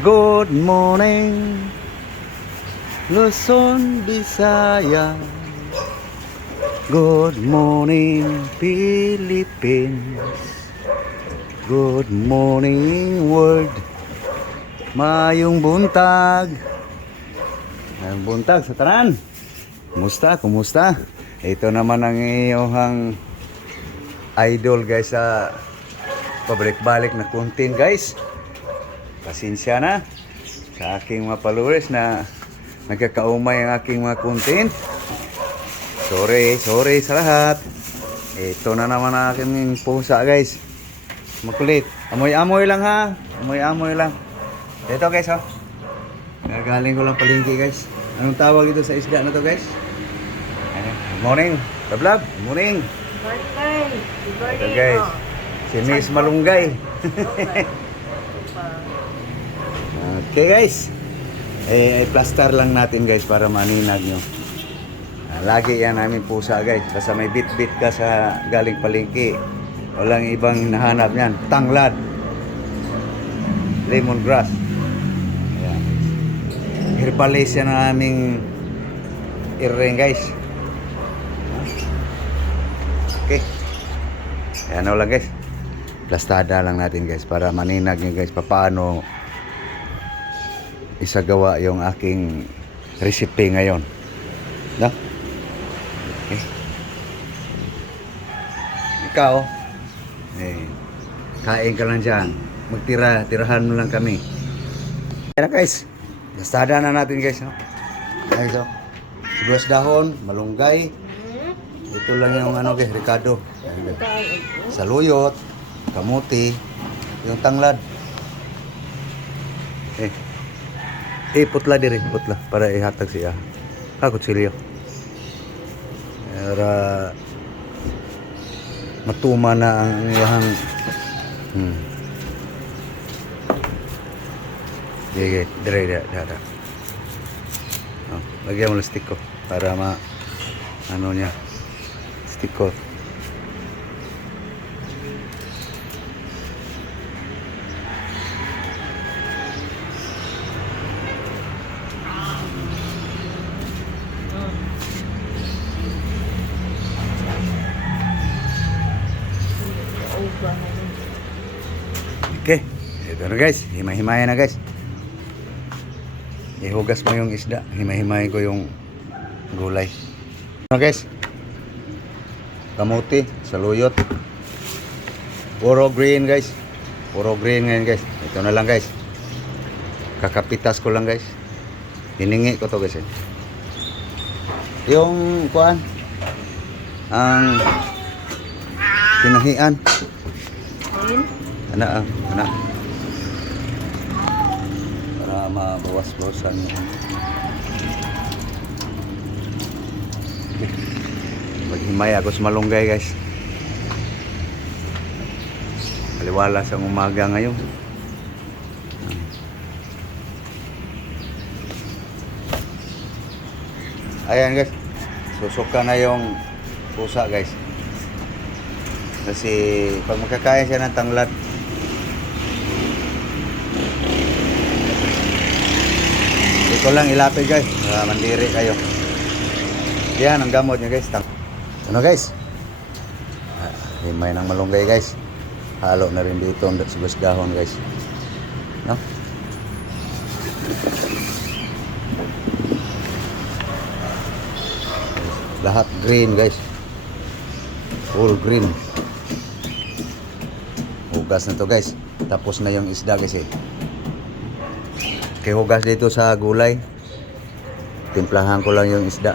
Good morning, Luzon, Visayas. Good morning, Philippines. Good morning, world. Mayong buntag. Mayong buntag sa tanan. Kumusta? Ito naman ang iyong idol guys sa pabalik-balik na content guys. Pasensya na sa aking mga followers na nagkakaumay ang aking mga content. Sorry sa lahat. Ito na naman ang aking pusa guys. Makulit. Amoy-amoy lang ha. Amoy-amoy lang. Ito guys oh. Nagaling ko lang palengke guys. Anong tawag ito sa isda na to guys? Good morning. Vlog. Good morning. Ito guys. Si Miss Malunggay. Okay guys. Plaster lang natin guys para maninag nyo. Lagi yan namin pusa guys. Basta may bit-bit ka sa galing palengke. Walang ibang hinahanap yan. Tanglad. Lemongrass. Ayan. Herbalist yan ang aming ireng guys. Okay. Ayan lang guys. Plastada lang natin guys para maninag nyo guys paano isagawa yung aking recipe ngayon. No? Okay. Ikaw, kain ka lang dyan. Tirahan mo lang kami. Ayan guys. Plastada na natin guys. No? Guys, oh. Sibuyas dahon, malunggay. Ito lang yung guys, ricado. Saluyot, kamuti, yung tanglad. Putla diri, putla para ihatag siya. Kutsilyo. Para matuma na ang iyang dire. Oh, lagyan mo ng stick ko para niya. Stick ko. Okay, ito na guys, himay-himayan na guys. Ihugas mo yung isda, himay-himayin ko yung gulay. Ano guys, kamuti, saluyot, puro green guys. Puro green ngayon guys. Ito na lang guys, kakapitas ko lang guys. Hiningi ko to guys yung kuan ang pinahian. Ana. Para mabawas-bawasan. Maghimay ako sa malunggay guys. Aliwala sa umaga ngayon. Ayan guys. Susuka na yung pusa guys. Kasi pag makakaya siya ng tanglad, ito lang ilapit guys, mandiri kayo. Yan ang gamot niya guys. Ano guys, himay ng malunggay guys. Halo na rin dito ang sibuyas dahon guys, no? Lahat green guys, full green. Hugas na to guys. Tapos na yung isda guys Kaya hugas dito sa gulay. Timplahan ko lang yung isda.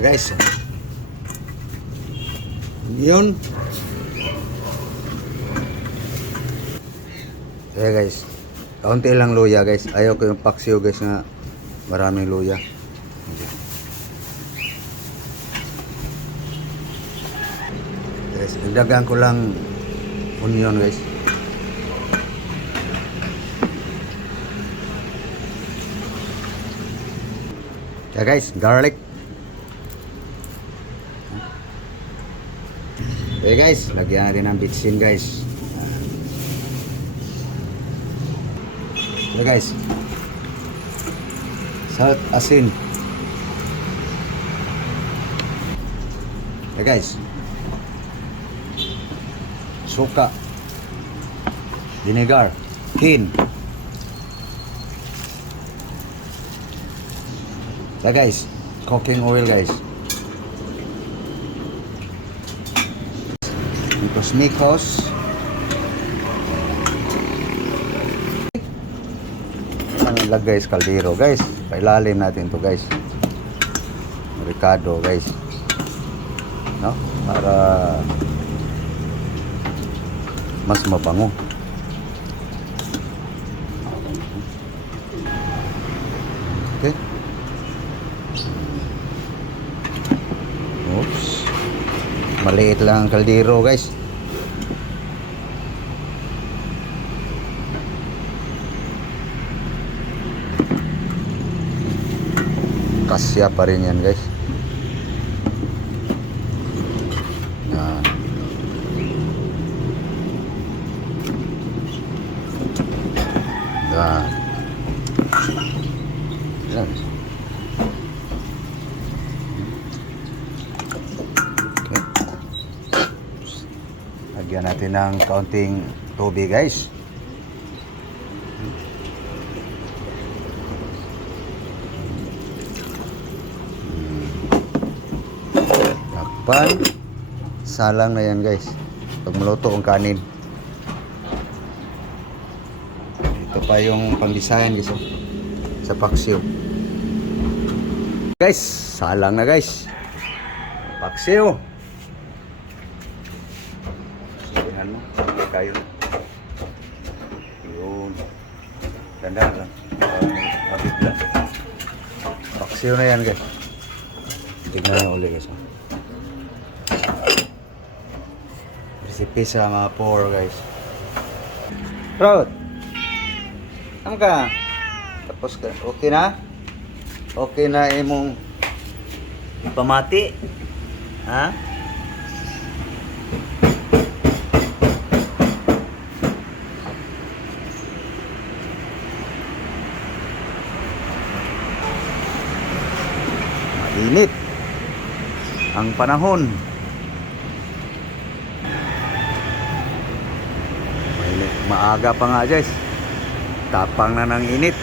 Guys. Yun. Kaya guys. Kaunti lang luya guys. Ayaw ko yung paksiw guys na maraming luya. Guys, dagan ko lang onion guys. Yeah guys, garlic. Okay guys, lagyan natin ng bitsin guys. Okay guys. Salt, asin. Okay guys. Suka. Vinegar. Hin. Okay guys. Cooking oil guys. Mikos. Ang ilagay sa kaldero guys. Pailalim natin to guys. Ricado guys. No? Para mas mabango. Okay. Oops. Maliit lang ang kaldero guys. Kasya pa rin yan guys. Yan. Yan. Yan. Okay. Lagyan natin ng kaunting tubig guys. Salang na yan guys pag maluto ang kanin. Ito pa yung pang-design guys sa paksiw guys. Salang na guys paksiw. Sabihan mo kayo yun, dandahan lang mabigla. Paksiw na yan guys. Tignan nyo ulit guys. Recipe sa mga poor guys. Rod, ano ka? Tapos ka, okay na? Okay na imong pamati? Ha? Mainit ang panahon. Maaga pa nga guys. Tapang na ng init.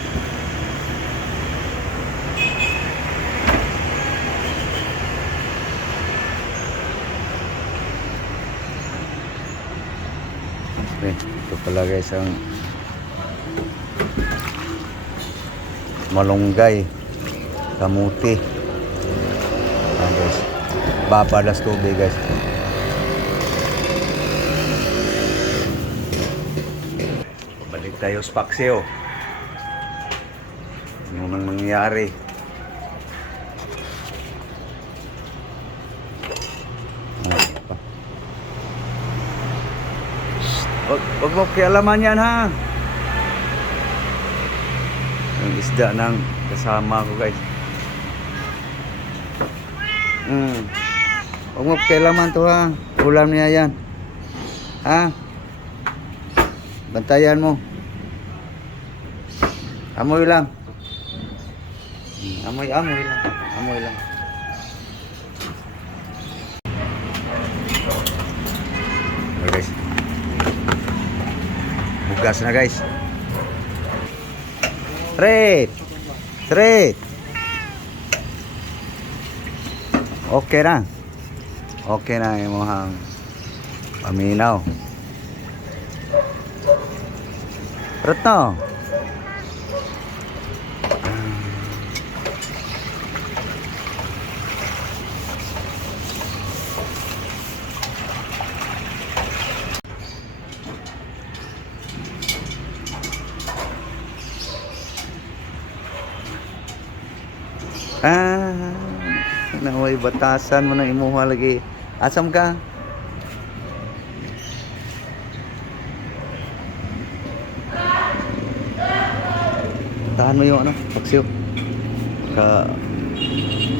Okay, ito pala guys ang malunggay, kamuti. Ayan guys. Babalas tubig guys. Tayo sa paksiw. Ano nang nangyari? Huwag mo kialaman yan ha. Ang isda ng kasama ko guys. Huwag mo kialaman to ha. Ulam niya yan. Ha? Bantayan mo. Amoy lang. Amoy lang. Amoy lang. Okay guys. Bugas na guys. Straight. Okay na. Okay na yung mga paminaw. Retno. Naway batasan mo na imuha lagi. Asam ka? Tahan mo yung ano, paksiw.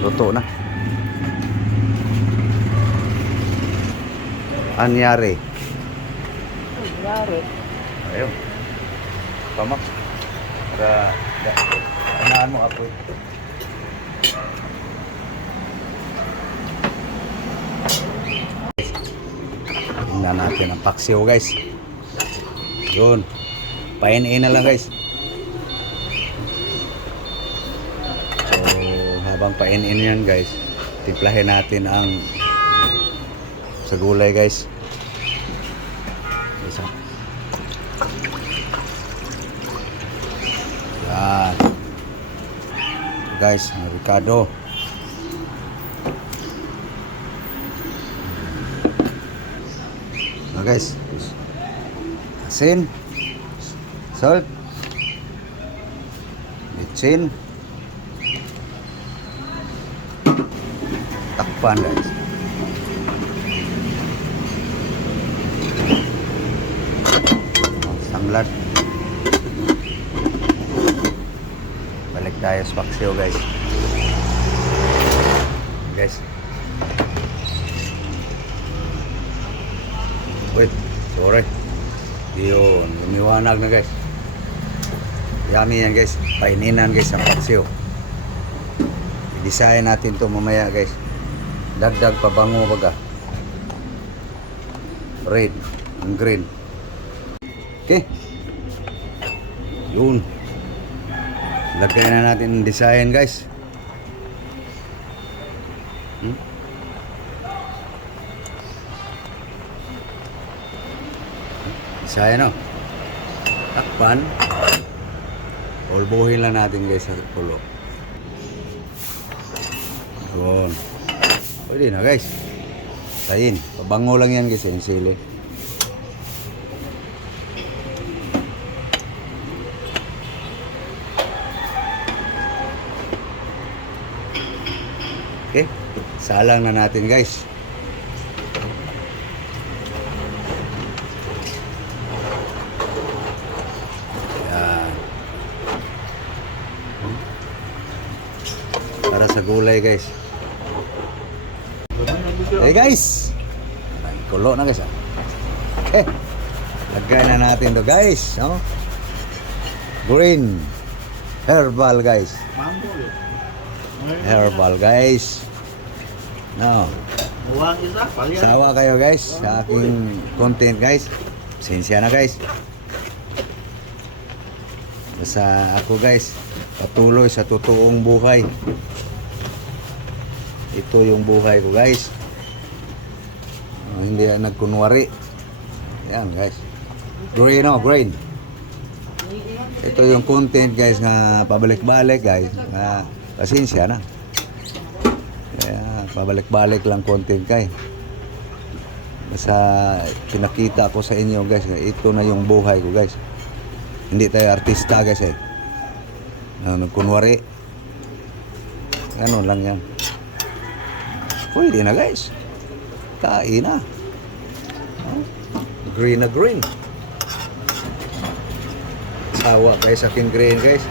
Luto na. Anyari. Yari. Ayun. Pamak. Para anaan mo ako. Tingnan natin ang paksiw guys. Yun. Pain-in na lang guys. So habang pain-in yan guys, timplahin natin ang sa gulay guys. Isa. Yan. Guys, ang Ricardo. Nah guys, asin, salt, micin, takpan guys. Samlat. Balik tayo sa paksiw guys. Guys. Wait, sorry. Yun, lumiwanag na guys. Yummy yan guys. Paininan guys ang paksiw. I-design natin to mamaya guys. Dagdag pabango baga. Red and green. Okay. Yun. Lagay na natin ang design guys. Design no. Takpan. Ulbuhin lang natin guys sa pulo. Yun. Pwede na guys. Tayin. Pabango lang yan guys yung sili. Okay, salang na natin guys. Yan. Para sa gulay guys. Hey guys, kulo na guys. Lagay na natin to guys. No? Green herbal guys. Herbal guys. No. Sawa kayo guys sa aking content guys. Pasensya na guys. Basta ako guys patuloy sa totoong buhay. Ito yung buhay ko guys. Hindi yan nagkunwari. Yan guys. Green no, green. Ito yung content guys nga pabalik-balik guys. Pasensya na. Kaya pabalik-balik lang content kay. Basta pinakita ko sa inyo guys, ito na yung buhay ko guys. Hindi tayo artista guys eh. Nagkunwari. Ganun lang yan. Pwede na guys. Kain na. Green na green. Sawa kayo sa aking green guys.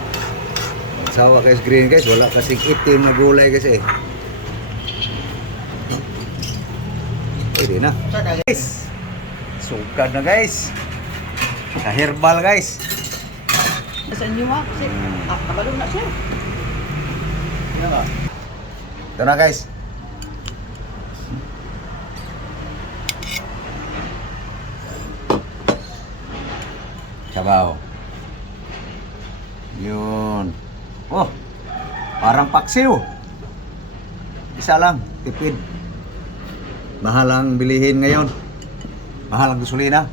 Sawa guys green guys, wala kasing itim na gulay guys eh. Pwede na. Guys, sugad na guys. Sa herbal guys. Sa inyo ha? Kasi nakalun na siya. Ito na guys. Sabaw. Yun. Oh, parang paksiw. Isa lang, tipid. Mahal ang bilihin ngayon. Mahal ang gasolina.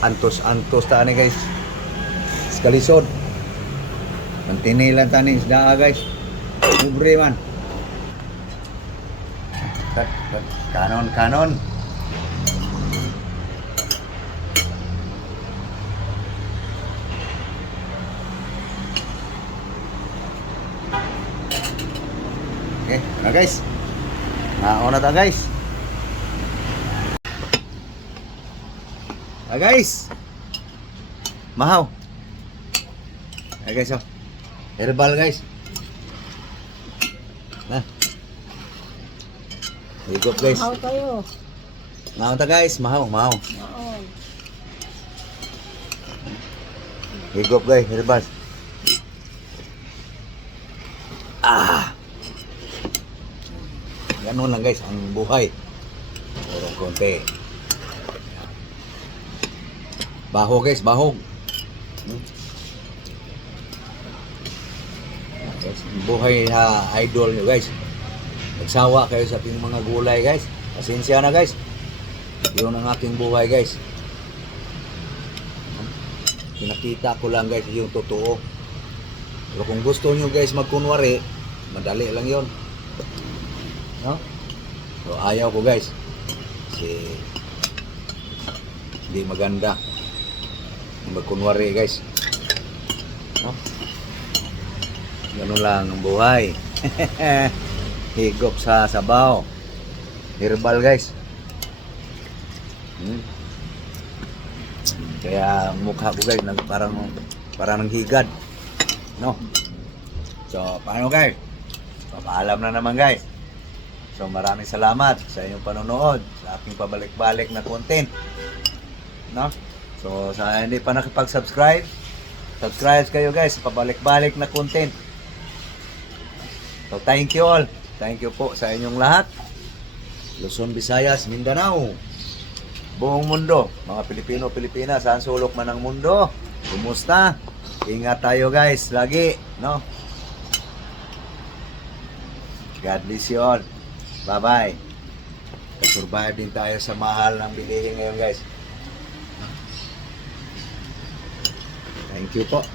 Antos tani guys. Skalisod. Mantinilan tani isda guys. Libre man. Kanon. Okay, na guys. Nauna ta guys. Guys. Mahaw. Guys oh. Herbal guys. Higop guys. Mahaw kayo. Mahaw ta guys, mahaw. Oo. Higop guys, herbas. Ganun lang guys, ang buhay. Purong konti. Bahog guys, bahog. Guys, buhay na idol nyo guys. Nagsawa kayo sa ating mga gulay guys. Pasensya na guys. Yun ang aking buhay guys. Pinakita ko lang guys yung totoo. Pero kung gusto nyo guys magkunwari, madali lang yon. No? So ayaw ko guys. Kasi hindi maganda magkunwari guys. No? Ganun lang ang buhay. Higop sa sabaw. Herbal guys. Kaya ang mukha ko guys parang higad. No? So paano guys? Papaalam na naman guys. So maraming salamat sa inyong panonood sa aking pabalik-balik na content. No? So sa hindi pa nakipag-subscribe, subscribe kayo guys sa pabalik-balik na content. So thank you all. Thank you po sa inyong lahat. Luzon, Visayas, Mindanao, buong mundo, mga Pilipino, Pilipina, saan sulok man ng mundo. Kumusta? Ingat tayo guys, lagi, no? God bless you all. Bye-bye. Survive din tayo sa mahal ng bilihin ngayon guys. Thank you po.